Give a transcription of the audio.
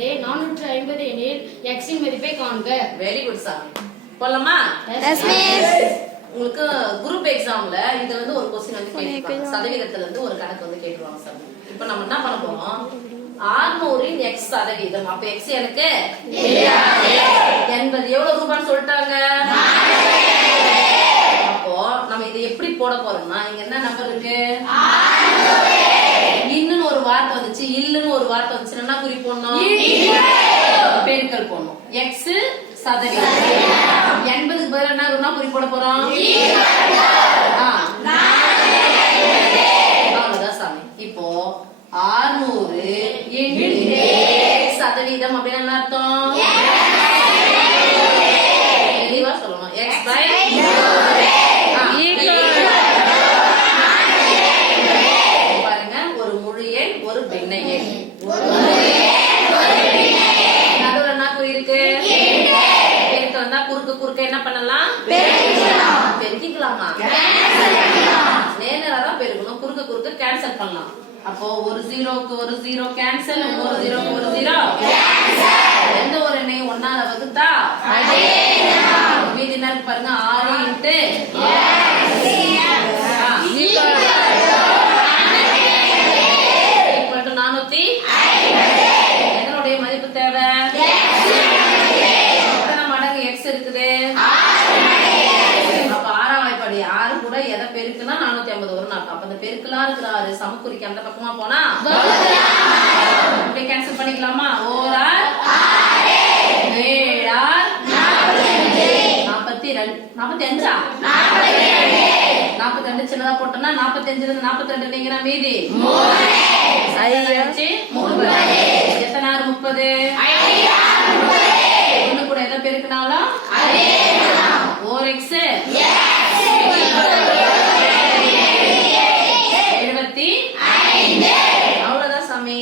ஐம்பது நானூற்று ஐம்பது எனில் எக்ஸின் மதிப்பை காண்க. வெரி குட் சாமி போலாமா. உங்களுக்கு குரூப் எக்ஸாம்ல இது வந்து ஒரு கொஸ்டின் வந்து கேட்டுருவாங்க சதவீதத்துல இருந்து ஒரு கணக்கு வந்து கேட்டுருவாங்க சார் இப்போ நம்ம என்ன பண்ண போறோம்? ஆறுநூறின் எக்ஸ் சதவீதம். அப்ப எக்ஸ் எனக்கு? எண்பது. எவ்வளவு ரூபான்னு சொல்லிட்டாங்க? அப்போ நம்ம இதை எப்படி போட போறோம்னா இங்க என்ன நம்பர் இருக்கு? குறி போடணும். பெருக்கல் போடணும். எக்ஸ் சதவீதம். எண்பதுக்கு பதிலா என்ன? என்ன குறி போட போறோம். அவ்வளவுதான் சாமி. இப்போ ஆறுநூறு சதவீதம் அப்படின்னு என்ன அர்த்தம்? தெளிவா சொல்லணும். எக்ஸ் பை குறுக்க குறுக்க என்ன பண்ணலாம்? பெருக்கிக்கலாமா. நேரா தான் பெருக்கணும். குறுக்க குறுக்க கேன்சல் பண்ணலாம். அப்போ ஒரு ஜீரோக்கு ஒரு ஜீரோ கேன்சல் ஒரு ஜீரோக்கு ஒரு ஜீரோ எந்த ஒரு எண்ணையும் ஒன்னால வகுத்தா? மீதி என்ன இருக்கு பாருங்க? ஆறு இன்ட்டு நானூத்தி இருக்குது அப்ப ஆறாம் வாய்ப்பாடு ஆறு கூட எதை பெருக்குனா நானூத்தி ஐம்பது வரும் நான் அப்ப அந்த பெருக்கலாம் இருக்கிற ஆறு சமக்குறிக்கு அந்த பக்கமா போனா? அப்படியே கேன்சல் பண்ணிக்கலாமா? ஓரார் ஏழார் நாற்பத்தி ரெண்டு நாற்பத்தி அஞ்சா? நாற்பத்தி ரெண்டு சின்னதா போட்டோம்னா நாற்பத்தி அஞ்சுல இருந்து நாற்பத்தி ரெண்டு நீங்க மீதி. எக்ஸ் எழுபத்தி அவ்வளவுதான் சாமி.